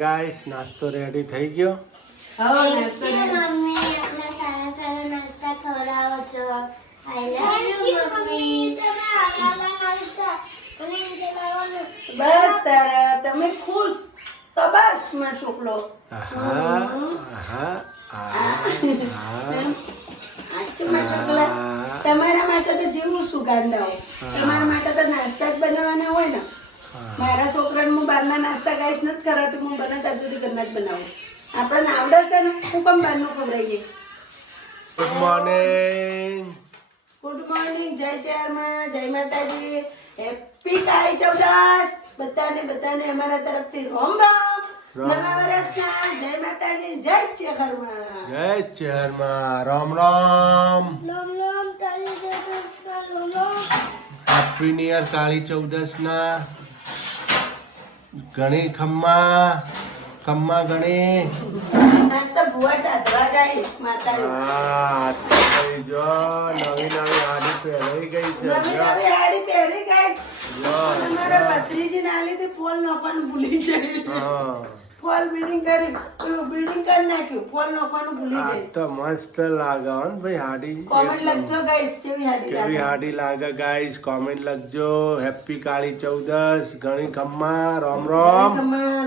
Guys નાસ્તો ready થઈ ગયો. હા નાસ્તો મમ્મી આપણે સારા સારા નાસ્તા ખવડાવો છો. આઈ લવ યુ મમ્મી. બસ તારા તમે ખુશ તો બસ માં છોકલો આહા આહા આહા છોકલા તમારા માટે તો જીવું શું ગાંડાઓ તમારા માટે તો નાસ્તા જ બનાવવાના હોય ને. મારા છોકરાને હું બહારના નાસ્તા ગાઈશ નથી કરાતી, હું બને ત્યાં સુધી ઘરના જ બનાવું. આપણને આવડે છે ને હું પણ બહારનું ખવડાવીએ. Good morning. ગુડ મોર્નિંગ, જય ચારમાં, જય માતાજી, હેપી કાળી ચૌદસ બધાને અમારા તરફથી રોમ રોમ. નવા વર્ષના જય માતાજી, જય ચેહરમાં. જય ચેહરમાં. રામ રામ. લોમ લોમ તાળી જગતના લોમ લોમ. Happy new year Kali Chaudas ના. ગણી ખમ્મા ખમ્મા ગણી. આજ તો ભુવા સાધવા જાય માતાઓ. હા થઈ જો નવી હાડી પહેરાઈ ગઈ છે. નવી હાડી પહેરી ગઈ. અમારા ભત્રીજીને આલીથી ફોલ નોખવાનું ભૂલી જાય. હા ફોલ બીડિંગ કરી નાખ્યું, ફોલ નોખવાનું ભૂલી આ જાય. તો મસ્ત લાગે હો ને ભાઈ હાડી. કોમેન્ટ લખજો ગાઈસ કેવી હાડી કેવી લાગે. હાડી લાગે ગાઈસ કોમેન્ટ લખજો. હેપી કાળી ચૌદસ. ઘણી ખમ્મા. રામ રામ.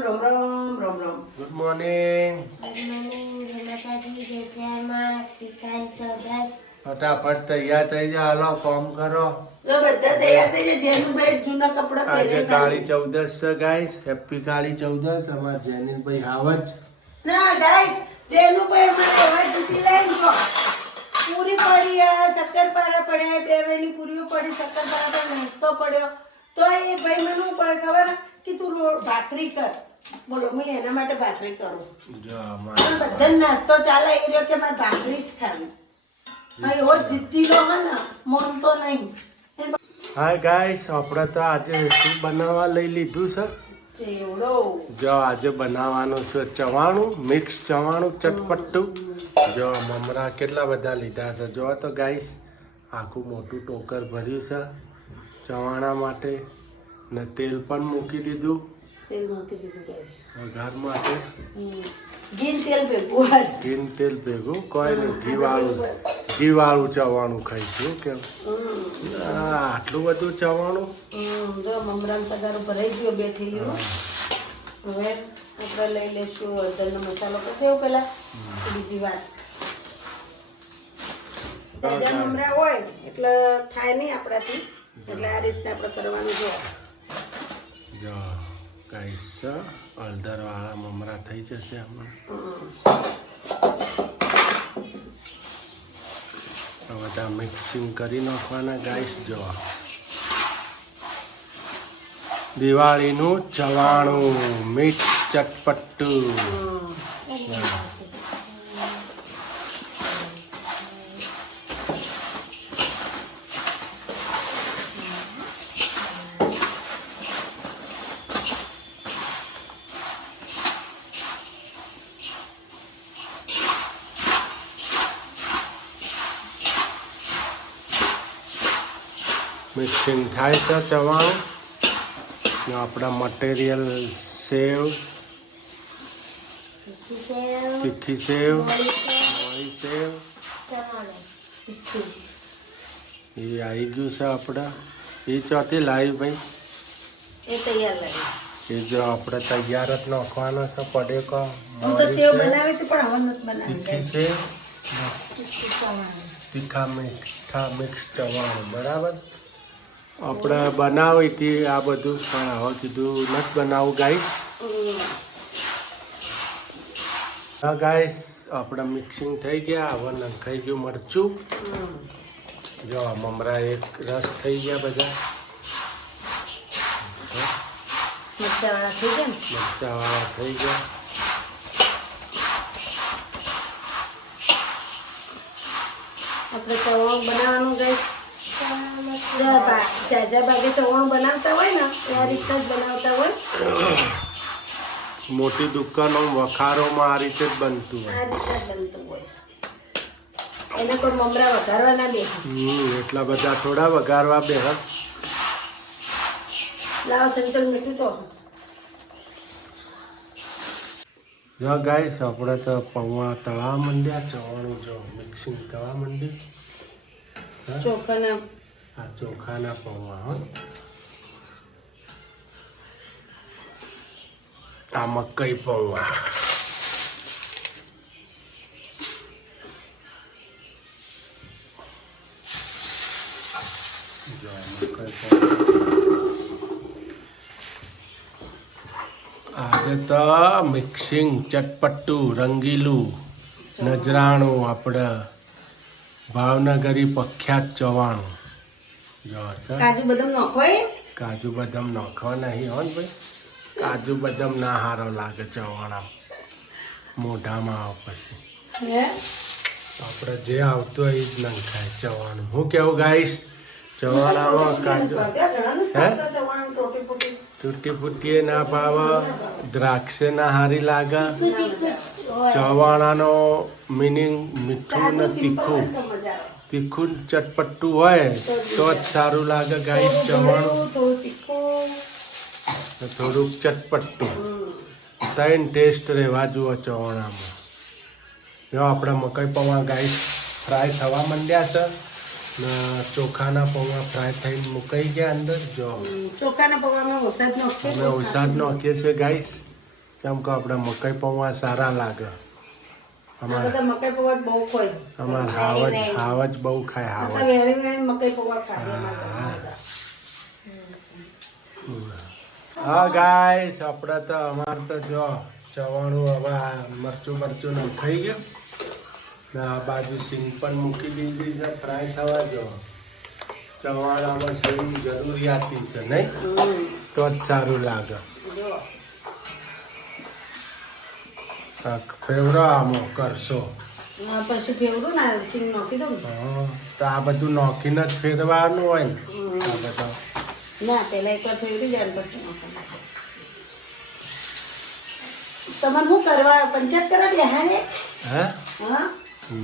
રોમ રોમ. Good morning. મમ્મી જય માતાજી, જય ચારમાં, પિકાલ ચૌદસ. ફટાફટ તૈયાર થઈ જા. હાલો કોમ કરો. તો બધા તૈયાર થઈ જાય. જેનુભાઈ જૂના કપડા આજે પહેરે કાળી ચૌદસ છે ગાઈસ. હેપી કાળી ચૌદસ. અમાર જેનીભાઈ હાવજ. ના ગાઈસ, જેનુભાઈ અમારે એવા જીતી લઈને જો પૂરી પડી, શક્કરપારા પડ્યા, બેવેની પૂરીઓ પડી, શક્કરપારા પર નાસ્તો પડ્યો. તો એ ભાઈ મને શું કહે ખબર કે તું ભાખરી કર. બોલો હું એના માટે ભાખરી કરું. જો પણ બધાને નાસ્તો ચાલે એ રહ્યો કે મારે ભાખરી જ ખાવી. હા એવો જીતીલો હે ને મન તો નહીં. હાય ગાઈસ, આપણે તો આજે શું બનાવવા લઈ લીધું છે. ચેવડો જો આજે બનાવવાનું છે ચવાણું, મિક્સ ચવાણું ચટપટું. જો મમરા કેટલા બધા લીધા છે. જો તો ગાઈસ આખું મોટું ટોકર ભર્યું છે ચવાણા માટે ને તેલ પણ મૂકી દીધું તેલ મૂકી દીધું ગાઈસ. વઘાર માટે. ઘી તેલ ભેગું આજ. ઘી તેલ ભેગું કોઈ નહીં. ઘી વાળું ચવાણું ખાઈશું કેમ. આટલું બધું ચવાણું. જો મમરાનો પગારો ભરાઈ ગયો, બે થેલીઓ. હવે આપણે લઈ લઈશું હળદરનો મસાલો કરી દેવું પેલા. બીજી વાત તાજા મમરા હોય એટલે થાય નહીં આપણાથી, એટલે આ રીતના આપણે કરવાનું છે. જો ગાઈસ હળદર વાળા મમરા થઈ જશે હમણાં. બધા મિક્સિંગ કરી નાખવાના ગાઈસ. જો દિવાળીનું ચવાણું મિક્સ ચટપટું. મિક્સિંગ થાય છે ચવાણું. આપણા મટીરિયલ સેવ, તીખી સેવ, મોળી સેવ એ આવી ગયું છે આપણા. એ ચોથી લાવી ભાઈ. એ તૈયાર લાગે. એ જો આપણે તૈયાર જ નાખવાનો છે. પડે કો હું તો સેવ બનાવી હતી પણ હવે નથી બનાવી. તીખી સેવ, તીખા મિક્સ ચવાણું. બરાબર આપણે બનાવી હતી આ બધું, પણ હવે કીધું નથી બનાવું ગાઈસ. હા ગાઈસ, આપણે મિક્સિંગ થઈ ગયા. હવે નખાઈ ગયું મરચું. જો મમરા એક રસ થઈ ગયા બધા. મરચાવાળા થઈ ગયા ને. મરચાવાળા થઈ ગયા. આપણે ચવાણું બનાવવાનું ગાઈસ. જાજા ભાગે ચવાણું બનાવતા હોય ને એ આ રીતના જ બનાવતા હોય. મોટી દુકાનો વખારોમાં આ રીતે જ બનતું હોય. આ રીતના જ બનતું હોય. એને કોઈ મમરા વઘારવા ના બે. એટલા બધા થોડા વઘારવા બે. લાવો સંચલ મીઠું તો જો ગાઈસ આપણે તો પૌવા તળા માંડ્યા, ચવાણું જો મિક્સિંગ થવા માંડ્યું. હા? ચોખાના આ ચોખાના પૌવા હો. આ મકઈ પૌવા. જો મકઈ પૌવા. આજે તો મિક્સિંગ ચટપટું રંગીલું નજરાણું આપણે ભાવનગરી પ્રખ્યાત ચવાણું. જો સર કાજુ બદામ નાખોય. કાજુ બદામ નાખવા નહીં હો ને ભાઈ. કાજુ બદામ ના સારો લાગે ચવાણા મોઢામાં આવે પછી. હે આપણે જે આવતું હોય એ જ નંખાય ચવાણું. હું કેવું ગાઈશ ચવાણામાં કાજુ હે તૂટી ફૂટી ના ભાવે, દ્રાક્ષે ના હારી લાગે. ચવાણાનો મિનિંગ મીઠું ને તીખું તીખું ચટપટું હોય તો જ સારું લાગે ગાઈસ ચવાણું. થોડુંક ચટપટું ત્રણ ટેસ્ટ રહેવા જુઓ ચવાણામાં. જો આપણે મકઈ પૌવા ગાઈસ ફ્રાય થવા માંડ્યા છે ને ચોખાના પૌવા ફ્રાય થઈને મુકાઈ ગયા અંદર. જો ચોખાના પૌવામાં વરસાદ નાખીએ. અમે વરસાદ નાખીએ છીએ ગાઈસ કેમ કે આપણે મકઈ પૌવા સારા લાગે. આ બધા મકાઈ પૌવા જ બહુ ખોય. અમારે હાવજ બહુ ખાય આ તો હાવજ. વેણી વેણી મકાઈ પૌવા ખાય અમારા. હા ગાઈસ આપણે તો અમારે તો જો ચવાણું હવે આ મરચું નખાઈ ગયું ને આ બાજુ સિંગ પણ મૂકી દીધી છે ફ્રાય થવા. જો ચવાણામાં સિંગ જરૂરિયાતી છે નહીં તો જ સારું લાગે. જો ફેવરો આમાં કરશો. આ પછી ફેવરું ના સિંગ નાખી દઉં ને. હા તો આ બધું નાખીને જ ફેરવાનું હોય ને આ બધા. ના પેલા એકવાર ફેવરી જાય ને પછી નાખવાનું. તમારે શું કરવા પંચાયત કરવા ગયા હે? હે હા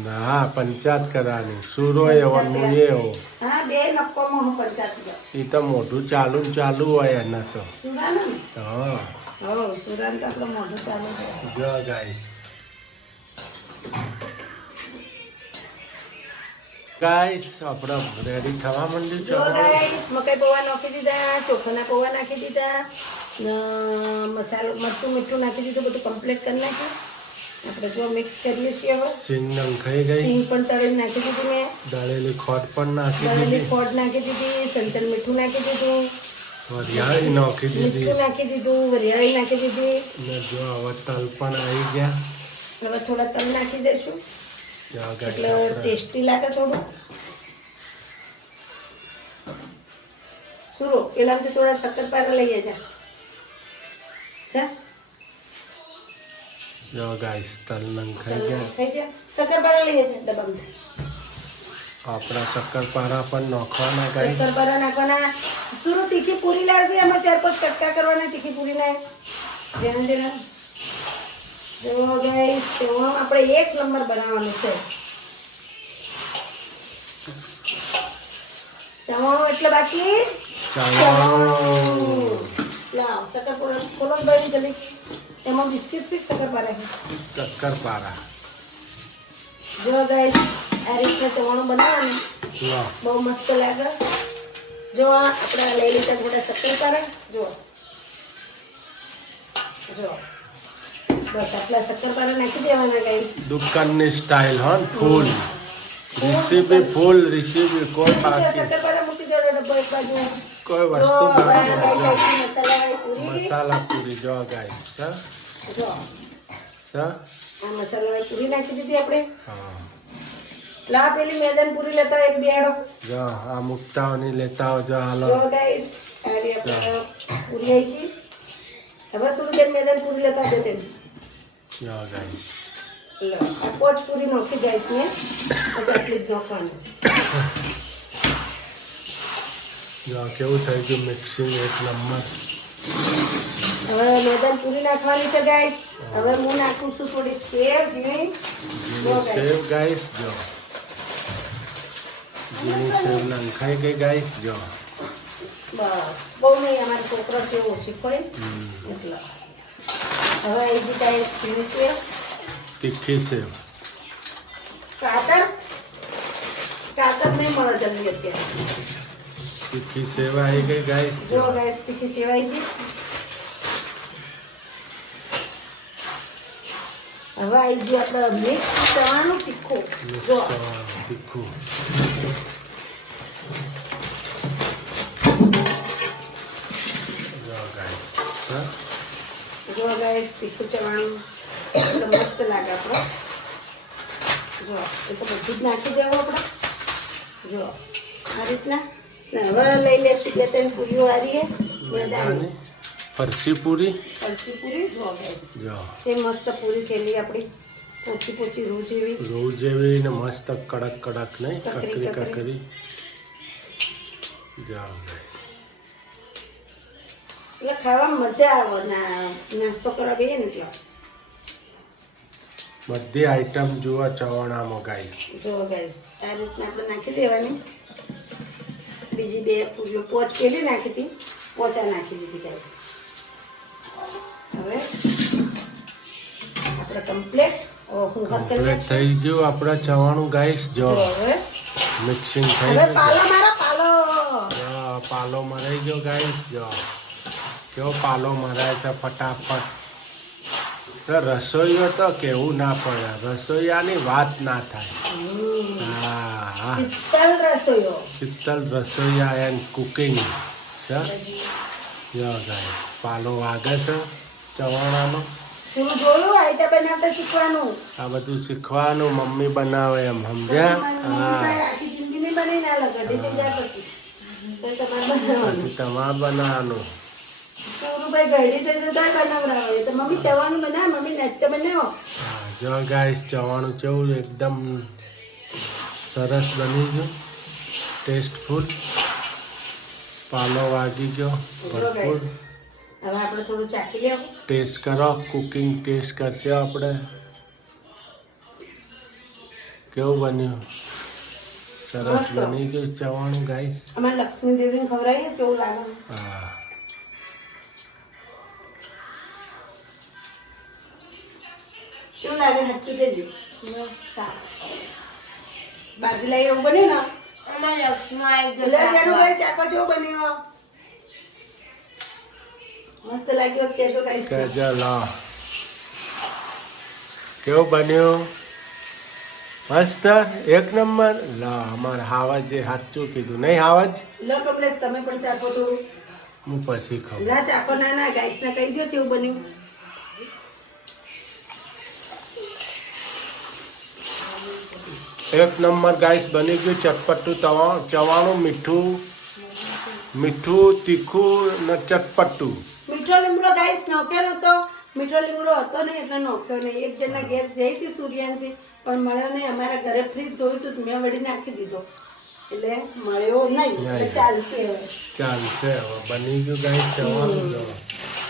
ના પંચાયત કરવાની સુરો એવો નું એવો. હા બે નક્કોમાં હું પંચાયત જાઉં. એ તો મોઢું ચાલુ ને ચાલુ હોય એના તો. સુરાનું ને? હા હો સુરાન તો આપણું મોઢું ચાલુ છે. જો ગાઈસ આપણે રેડી થવા માંડ્યું જો છે. ગાઈસ મકાઈ પૌવા નાખી દીધા, ચોખાના પૌવા નાખી દીધા, મસાલો મરચું મીઠું નાખી દીધું, બધું કમ્પ્લીટ કરી નાખ્યું. આપણે જો મિક્સ કરીએ છીએ હવે. સિંગ નંખાઈ ગઈ, સિંગ પણ તળીને નાખી દીધી મેં, દળેલી ખોટ પણ નાખી દળેલી દીધી, ખોડ નાખી દીધી, સંચળ મીઠું નાખી દીધું, વરિયાળી નાખી દીધી મીઠું નાખી દીધું, વરિયાળી નાખી દીધી. ને જો હવે તલ પણ આવી ગયા. હવે થોડા તલ નાખી દઈશું જો ગાઈસ એટલે આપણે ટેસ્ટી લાગે થોડું. સુરો પેલામાંથી થોડા શક્કરપારા લઈએ જા. જો ગાઈસ તલ નંખાઈ ગયા. ખાઈ જા શક્કરપારા લઈએ જા ડબ્બામાં. આપણા શક્કરપારા પણ નાખવાના ગાઈસ. શક્કરપારા નાખવાના. સુરો તીખી પૂરી લાવજે, એમાં 4-5 કટકા કરવાના તીખી પૂરી ના. જેને જેને જો ગાઈસ તેવું આપણે એક નંબર બનાવવાનું છે. ચવાણું એટલે બાકી ચવાણું. લાવ શક્કરપારા ખોલો ભાઈ જલ્દી. એમાં બિસ્કિટ છે શક્કરપારા છે. શક્કરપારા જો ગાઈસ આ રીતના ચવાણું બનાવવાનું લો. બહુ મસ્ત લાગે. જો આપણે લઈ લીધા થોડા શક્કરપારા. જો જો બસ આટલા શક્કરપારા નાખી દેવાના ગાઈસ. દુકાનની સ્ટાઇલ હો ને ફૂલ રેસીપી ફૂલ રેસીપી કોઈ બાકી શક્કરપારા મૂકી દેવાનો ડબ્બો એક બાજુ. કોઈ જો વસ્તુ હવે બાકી આ નથી. ગાઈસ મસાલાવાળી પૂરી. મસાલા પૂરી જો ગાઈસ જો સર આ મસાલાવાળી પૂરી નાખી દીધી આપણે. હા લા પેલી મેદાન પૂરી લેતા હોય એક બેડો. જો આ મુક્તાઓની લેતા હો જો હાલો. જો ગાઈસ આ રી આપણે પૂરી આવી ગઈ. હવે સુરબેન મેદાન પૂરી લેતા બે ત્રણ. જો ગાઈસ લો આ પોચ પૂરી નાખી ગાઈસ ને બસ આટલી જ નાખવાનું. જો કેવું થઈ ગયું મિક્સિંગ એક નંબર. હવે મેદાન પૂરી નાખવાની છે ગાઈસ. હવે હું નાખું છું થોડી સેવ ઝીણી. સેવ ગાઈસ જો જીની સેવ નંખાઈ ગઈ ગાઈસ જો. બસ બહુ નહીં અમારા છોકરા છે ઓછી ખોય એટલે હવે આવી ગઈ તારી પીળી સેવ. તીખી સેવ. કાતર નહીં મળે જલ્દી અત્યારે. તીખી સેવ આવી ગઈ ગાઈસ. જો ગાઈસ તીખી સેવ આવી ગઈ. હવે આવી ગયું આપણે મિક્સ ચવાણું તીખું. જો તીખું. જો ગાઈસ તીખું ચવાણું એટલે મસ્ત લાગે આપણો. જો એ તો બધું જ નાખી દેવું આપણે. જો આ રીતના ને હવે લઈ લેશું 2-3 પૂરીઓ હારીએ મેદાની ફરસી પૂરી. ફરસી પૂરી. જો ગાઈસ જો છે મસ્ત પૂરી થયેલી આપણી પોચી રૂ જેવી. રૂ જેવી ને મસ્ત કડક કડક નહીં કકરી કકરી કકરી. જો એટલે ખાવામાં મજા આવે નાસ્તો કરવા બેહીએ ને એટલે. બધી આઈટમ જુઓ ચવાણામાં ગાઈસ. જો ગાઈસ આ રીતના આપણે નાખી દેવાની. બીજી 2 પૂરીઓ પોચ પેલી નાખી હતી, પોચા નાખી દીધી ગાઈસ. હવે આપણે કમ્પ્લીટ કમ્પ્લીટ થઈ ગયું આપણે ચવાણું ગાઈસ. જો હવે મિક્સિંગ થઈ હવે ગયું. પાલો મારો પાલો. જો પાલો મરાઈ ગયો ગાઈસ. જો કેવો પાલો મરાય છે ફટાફટ. રસોઈઓ તો કેવું ના પડે, રસોઈયાની વાત ના થાય. હા શીતલ રસોઈયો. શીતલ રસોઈયા એન્ડ કુકિંગ છે. જો ગાઈસ પાલો વાગે છે ચવાણાનો. શું જોયું આઈટા બનાવતા શીખવાનું. આ બધું શીખવાનું મમ્મી બનાવે એમ સમજ્યા. હા આખી જિંદગી નહીં બની ના લગડી થઈ જાય પછી તો તમારે બનાવવાનું. પછી તમારે બનાવવાનું. સુરુભાઈ ગળી થઈ જતા બનાવડાવે તો મમ્મી ચવાનું બનાવ, મમ્મી નાસ્તો બનાવો. હા જો ગાઈસ ચવાણું કેવું એકદમ સરસ બની ગયું, ટેસ્ટફુલ. પાલો વાગી ગયો ભરપૂર. હવે આપણે થોડું ચાખી લેવું. ટેસ્ટ કરો, કુકિંગ ટેસ્ટ કરશે આપણે. કેવું બન્યું? સરસ બની ગયું ચવાણું ગાઈસ. અમારે લક્ષ્મી દેવીને ખવડાવીએ કેવું લાગે. હા કેવું લાગે સાચું દેજો. બાજલા એવું બન્યું ને અમારે લક્ષ્મી આવી એટલે જાનુભાઈ ચાકો જેવો બન્યો. મસ્ત લાગ્યો કેજો ગાઈસ. કહેજો લો કેવું બન્યું? મસ્ત એક નંબર. લા અમારે હાવજે સાચું કીધું નહીં હાવજ. લો કમલેશ તમે પણ ચાખો થોડું. હું પછી ખાઉં. ના ચાખો ના ગાઈસ ને કહી દો કેવું બન્યું. એક નંબર ગાઈસ બની ગયું ચટપટું ચવાણું. મીઠું તીખું ને ચટપટું. મીઠો લીમડો ગાઈસ નોખેલો હતો. મીઠો લીમડો હતો નહીં એટલે નોખ્યો નહીં. એક જણના ઘેર જઈ હતી સૂર્યાંશી પણ મળ્યો નહીં. અમારા ઘરે ફ્રીજ ધોયું હતું મેં વળી નાખી દીધો એટલે મળ્યો નહીં. એટલે ચાલશે હવે. ચાલશે હવે બની ગયું ગાઈસ ચવાણું. જો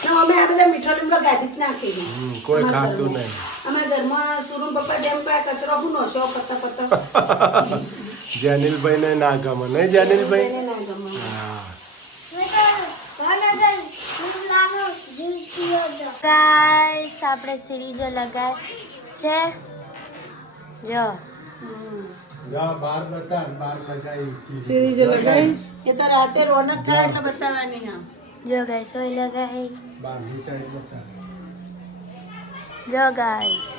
ના અમે આ બધા મીઠો લીમડો ગાડી જ નાખી દીધું. કોઈ ખાતું નહીં. અમારા ઘરમાં સુરમ પપ્પા જેમ કહે કચરો હું નોશો પત્તા જેનિલભાઈ ને ના ગમે નહીં જેનિલભાઈ. એને ના ગમે. હા ગાઈસ આપણે સિરીઝો લગાય છે. જો બાર બતાવ બાર લગાઈ. સિરીજો લગાવી એ તો રાતે રોનક થાય એટલે બતાવવાની. હા જો ગાઈસ ઓય લગાય. બારની સાઈડ બતાવ. જો ગાઈસ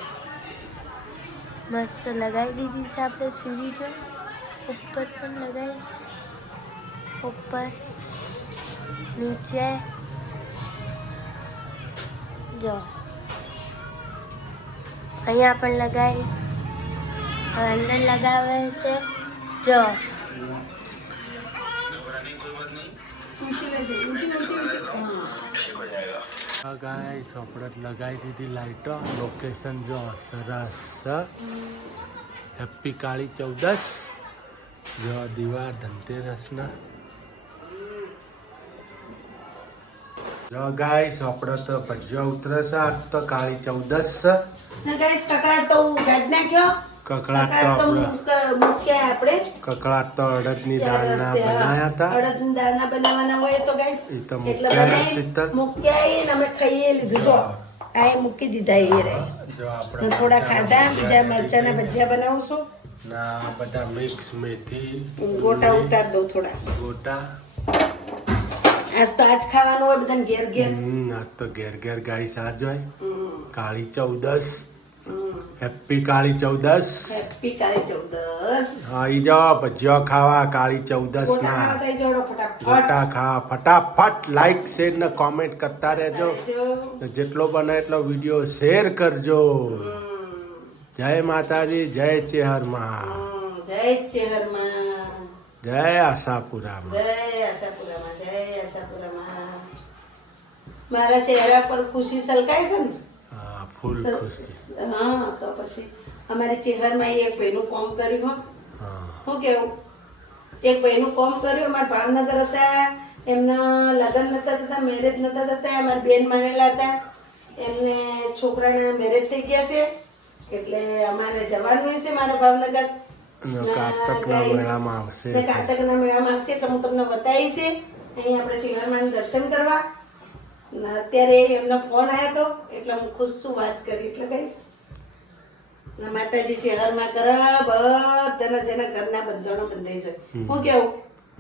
મસ્ત લગાવી દીધી છે આપણે સિરીઝો. ઉપર પણ લગાવી છે, ઉપર નીચે. જો અહીંયા પણ લગાવી. હવે અંદર લગાવે છે. જો ગાઈસ આપણે લગાવી દીધી લાઈટો. લોકેશન જો સરસ. હેપી કાળી ચૌદસ. જો દિવાર ધનતેરસના. જો ગાઈસ આપણે તો ભજીયા ઉતરે છે. આજ તો કાળી ચૌદસ છે. ના ગાઈસ કકડાટ તો ગાડી નાખ્યો. કકડાટ તો મૂક્યા આપણે કકડાટ તો અડદની દાળના બનાયા હતા. અડદની દાળના બનાવવાના હોય તો ગાઈસ એ તો એટલે મૂક્યા બનાવી શીતલ. મૂક્યા ને અમે ખાઈએ લીધું. જો આ એ મૂકી દીધા એ રહે જો તો આપણે થોડા ખાધા બીજા ready મરચાના થઈ ભજીયા બનાવું છું ગયા. ના આ બધા મિક્સ મેથી ગોટા ઉતાર દઉં થોડા ગોટા આજ તો આજ ખાવાનું હોય બધાને ઘેર ઘેર આજ તો ઘેર ઘેર ગાઈ સાજ હોય કાળી 14 હમ. હેપી કાળી 14 હેપી કાળી 14 આવી જાઓ ભજીયા ખાવા કાળી 14 ગોટા ના ખાવા થઈ જોડો ફટાફટ ગોટા ખા ફટાફટ લાઈક શેર ને કોમેન્ટ કરતા રહેજો જો. જેટલો બને એટલો વિડીયો શેર કરજો હમ. જય માતાજી જય ચેહરમાં જય ચેહરમાં જય આશાપુરામાં જય આશાપુરામાં જય આશાપુરામાં મારા ચહેરા પર ખુશી સલકાય છે ને હા ફૂલ ખુશી હા તો પછી અમારી ચેહરમાં એક ભાઈનું કામ કર્યું હો હા શું કેવું એક ભાઈનું કામ કર્યું અમારા ભાવનગર હતા એમના લગ્ન નતા થતા મેરેજ નતા થતા અમારી બેન માનેલા હતા એમને છોકરાના મેરેજ થઈ ગયા છે એટલે અમારે જવાનું છે મારા ભાવનગર કારતકના મેળામાં આવશે ને કારતકના મેળામાં આવશે એટલે હું તમને બતાવી છે અહીં આપણે ચિહરમાનું દર્શન કરવા ને અત્યારે એમનો ફોન આવ્યો હતો એટલે હું ખુશ છું વાત કરી એટલે કહીશ ને માતાજી ચિહરમાં કરા બધાના જેના ઘરના બંધાણો બંધાઈ જાય હું કેવું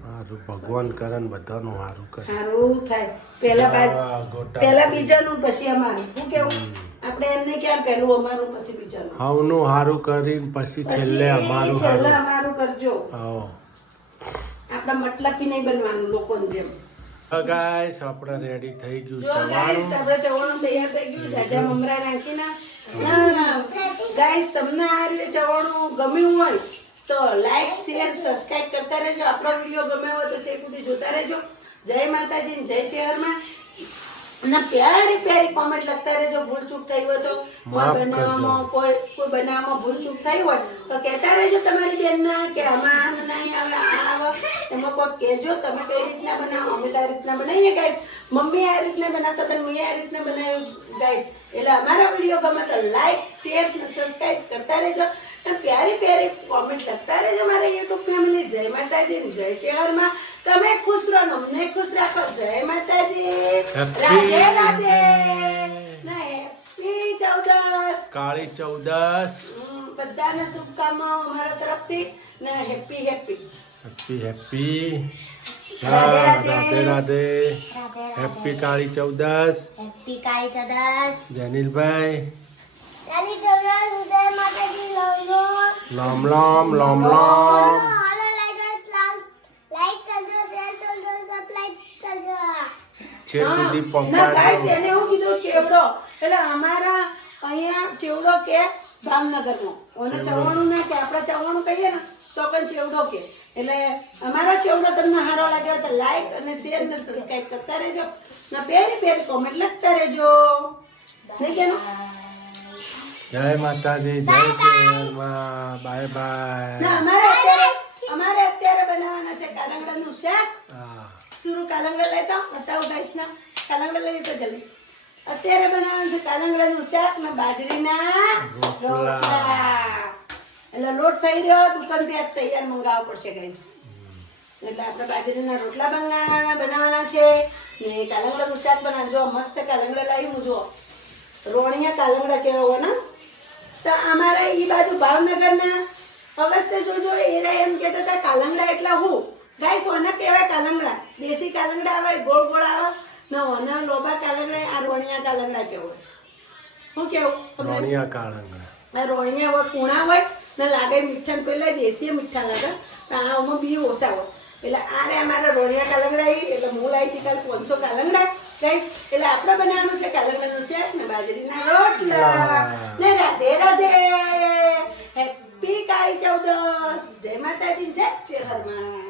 સારું ભગવાન કરે ને બધાનું સારું કરે સારું થાય પહેલા ગોટા પહેલા બીજાનું પછી અમારું હું કેવું આપણે એમને ક્યાં પહેલું અમારું પછી બીજાનું હવનું સારું કરીને પછી છેલ્લે અમારું છેલ્લે સારું અમારું કરજો હા આપણે મતલબી નહીં બનવાનું લોકોને જેમ ગાઈસ આપણે રેડી થઈ ગયું જો ગાઈસ ચવાણું આપણે ચવાણું તૈયાર થઈ ગયું જાજા મમરા નાખીને ના ગાઈસ તમને આ રીતે ચવાણું ગમ્યું હોય તો લાઈક શેર સબસ્ક્રાઇબ કરતા રહેજો આપણો વિડીયો ગમ્યો હોય તો છેક સુધી જોતા રહેજો જય માતાજી ને જય ચેહરમાં અને પ્યારી પ્યારી કોમેન્ટ લખતા રહેજો ભૂલ ચૂક થઈ હોય તો માફ બનાવવામાં કોઈ બનાવવામાં ભૂલ ચૂક થઈ હોય તો કહેતા રહેજો તમારી બેનના કે આમાં આમ નહીં આવે આ આવે એમાં કોઈ કહેજો તમે કઈ રીતના બનાવો અમે તો આ રીતના બનાવીએ ગાઈસ મમ્મી આ રીતના બનાવતા હતા મેં આ રીતના બનાવ્યું ગાઈસ એટલે અમારા વિડીયો ગમે તો લાઈક શેર અને સબસ્ક્રાઇબ કરતા રહેજો અને પ્યારી પ્યારી કોમેન્ટ લખતા રહેજો મારા યુટ્યુબ ફેમિલી જય માતાજી ને જય ચેહરમાં તમે ખુશ રહો ને અમને ખુશ રાખો જય માતાજી રાધે રાધે ને હેપી 14 કાળી 14 બધાને શુભકામનાઓ અમારા તરફથી ને happy happy happy Radhe Radhe. Radhe Radhe happy કાળી 14 હેપી કાળી 14 જનીલભાઈ કાળી 14 ઉદય માતાજી લોલો લોમ લોમ લોમ લોમ હાલો લાઈક કરજો શેર કરજો સબસ્ક્રાઇબ કરજો છેક સુધી ના ગાઈસ પહોંચાડજો એને એવું કીધું કેવડો એટલે અમારા અહીંયા ચેવડો કે ભાવનગરનો ઓને ચવાણું ના કે આપણે ચવાણું કહીએ ને તો પણ ચેવડો કે એટલે અમારો ચેવડો તમને સારો લાગ્યો તો લાઈક અને શેર અને સબસ્ક્રાઇબ કરતા રહેજો ને પેરી પેરી કોમેન્ટ લખતા રહેજો નહીં કેનો જય માતાજી જય ચેહરમાં બાય બાય ના અમારે અત્યારે બનાવવાના છે કાલંગડાનું શાક હા સુરુ કાલંગડા લેતો બતાવો ગાઈસ ના કાલંગડા લઈ તો જલ્દી અત્યારે બનાવવાનું છે કાલંગડાનું શાક ને બાજરીના રોટલા એટલે લોટ થઈ રહ્યો દુકાનથી આજ તૈયાર મંગાવવો પડશે ગાઈસ એટલે આપણે બાજરીના રોટલા બનાવવાના છે ને કાલંગડાનું શાક બનાવજો મસ્ત કાલંગડા લાવી હું જો રોણિયા કાલંગડા કહેવા ને તો અમારે એ બાજુ ભાવનગરના અવશ્ય જોજો એરા એમ કહેતા હતા કાલંગડા એટલે હું ગાઈસ ઓના કહેવાય કાલંગડા દેશી કાલંગડા આવે ગોળ ગોળ આવે ને ઓના લોબા કાલંગડા આ રોણિયા કાલંગડા કહેવાય શું કેવું રોણિયા કાળંગડા આ રોણિયા હોય કૂણા હોય ને લાગે મીઠા પેલા દેશી મીઠા લાગે તો આમાં બી ઓછા હોય એટલે આ રે અમારા રોણિયા કાલંગડા એટલે હું લાવી હતી કાલે 500 કાલંગડા ગાઈસ એટલે આપણે બનાવવાનું છે કાલંગડાનું શાક ને બાજરીના રોટલા ને રાધે રાધે હેપી કાળી 14 જય માતાજી જય ચેહરમાં